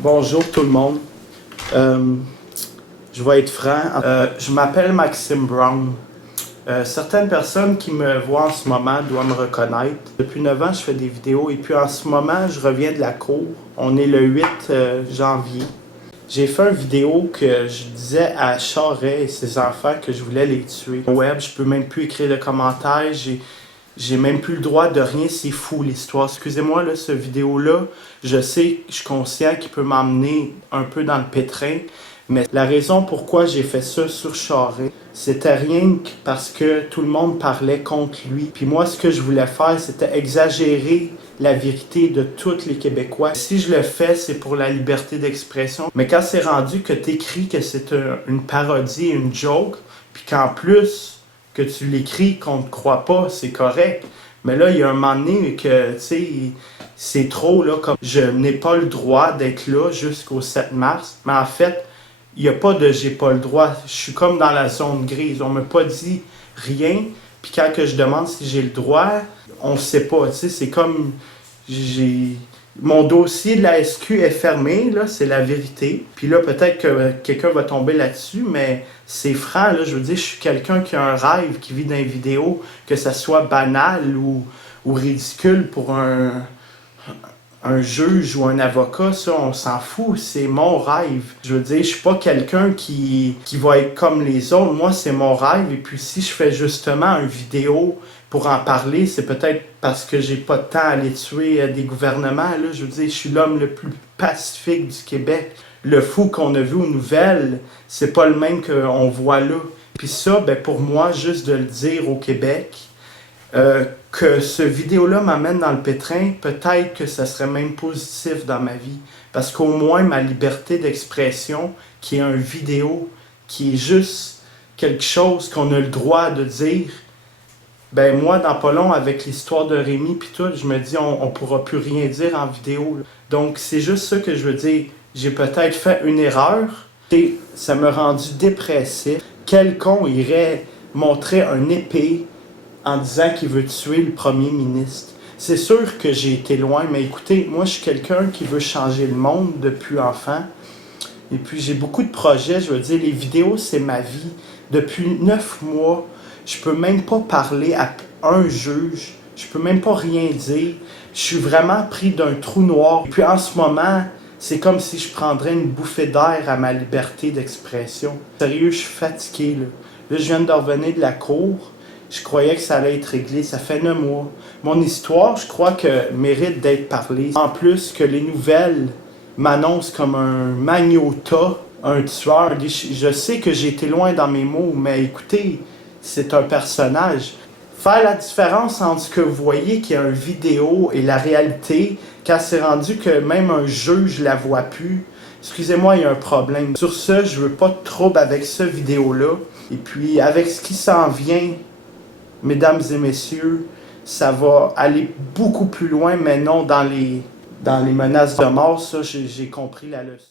Bonjour tout le monde. Je vais être franc. Je m'appelle Maxime Brown. Certaines personnes qui me voient en ce moment doivent me reconnaître. Depuis 9 ans, je fais des vidéos et puis en ce moment, je reviens de la cour. On est le 8 janvier. J'ai fait une vidéo que je disais à Charest et ses enfants que je voulais les tuer. Au web, je peux même plus écrire de commentaires. J'ai même plus le droit de rien, c'est fou l'histoire. Excusez-moi, là, ce vidéo-là, je sais, je suis conscient qu'il peut m'emmener un peu dans le pétrin, mais la raison pourquoi j'ai fait ça sur Charest, c'était rien que parce que tout le monde parlait contre lui. Puis moi, ce que je voulais faire, c'était exagérer la vérité de tous les Québécois. Si je le fais, c'est pour la liberté d'expression. Mais quand c'est rendu que t'écris que c'est une parodie, une joke, puis qu'en plus, que tu l'écris qu'on ne croit pas, c'est correct. Mais là, il y a un moment donné que, tu sais, c'est trop, là, comme je n'ai pas le droit d'être là jusqu'au 7 mars. Mais en fait, il n'y a pas de j'ai pas le droit. Je suis comme dans la zone grise. On ne m'a pas dit rien. Puis quand que je demande si j'ai le droit, on ne sait pas. Tu sais, c'est comme mon dossier de la SQ est fermé, là, c'est la vérité. Puis là, peut-être que quelqu'un va tomber là-dessus, mais c'est franc, là, je veux dire, je suis quelqu'un qui a un rêve, qui vit dans une vidéo, que ça soit banal ou ridicule pour un juge ou un avocat, ça, on s'en fout, c'est mon rêve. Je veux dire, je suis pas quelqu'un qui va être comme les autres, moi, c'est mon rêve, et puis si je fais justement une vidéo pour en parler, c'est peut-être parce que j'ai pas de temps à aller tuer des gouvernements, là. Je veux dire, je suis l'homme le plus pacifique du Québec. Le fou qu'on a vu aux nouvelles, c'est pas le même qu'on voit là. Puis ça, ben pour moi, juste de le dire au Québec, que ce vidéo-là m'amène dans le pétrin, peut-être que ça serait même positif dans ma vie. Parce qu'au moins, ma liberté d'expression, qui est une vidéo, qui est juste quelque chose qu'on a le droit de dire, ben moi, dans pas long, avec l'histoire de Rémi puis tout, je me dis, on pourra plus rien dire en vidéo, là. Donc, c'est juste ça que je veux dire. J'ai peut-être fait une erreur et ça m'a rendu dépressif. Quelqu'un irait montrer un épée en disant qu'il veut tuer le premier ministre. C'est sûr que j'ai été loin, mais écoutez, moi, je suis quelqu'un qui veut changer le monde depuis enfant. Et puis, j'ai beaucoup de projets. Je veux dire, les vidéos, c'est ma vie. Depuis 9 mois, je peux même pas parler à un juge. Je peux même pas rien dire. Je suis vraiment pris d'un trou noir. Et puis, en ce moment, c'est comme si je prendrais une bouffée d'air à ma liberté d'expression. Sérieux, je suis fatigué, là. Là, je viens de revenir de la cour. Je croyais que ça allait être réglé. Ça fait 9 mois. Mon histoire, je crois que mérite d'être parlée. En plus que les nouvelles m'annoncent comme un magnota, un tueur. Je sais que j'ai été loin dans mes mots, mais écoutez, c'est un personnage. Faire la différence entre ce que vous voyez qui est une vidéo et la réalité, quand c'est rendu que même un juge la voit plus, excusez-moi, il y a un problème. Sur ce, je veux pas de trouble avec cette vidéo-là. Et puis, avec ce qui s'en vient, mesdames et messieurs, ça va aller beaucoup plus loin, mais non dans les menaces de mort. Ça, j'ai compris la leçon.